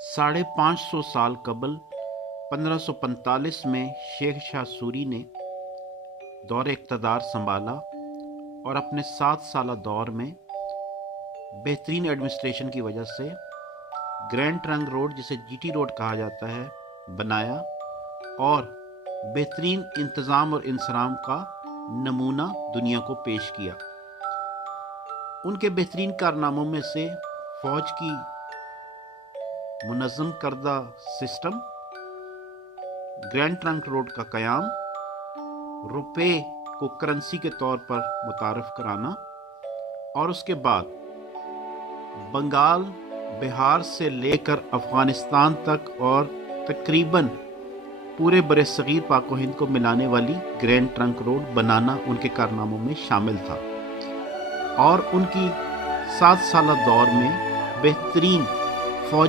550 साल कबल 1545 में शेख शाह सूरी ने दौर इक़्तिदार संभाला और अपने 7 साला दौर में बेहतरीन एडमिनिस्ट्रेशन की वजह से ग्रैंड ट्रंक रोड, जिसे जीटी रोड कहा जाता है, बनाया और बेहतरीन इंतज़ाम और इंसराम का नमूना दुनिया को पेश किया। उनके बेहतरीन कारनामों में से फ़ौज की मुनज़्ज़म करदा सिस्टम, ग्रैंड ट्रंक रोड का क़याम, रुपए को करेंसी के तौर पर मुतारफ़ कराना और उसके बाद बंगाल, बिहार से लेकर अफ़गानिस्तान तक और तकरीबन पूरे बरसगीर पाक व हिंद को मिलाने वाली ग्रैंड ट्रंक रोड बनाना उनके कारनामों में शामिल था। और उनकी 7 साला दौर में बेहतरीन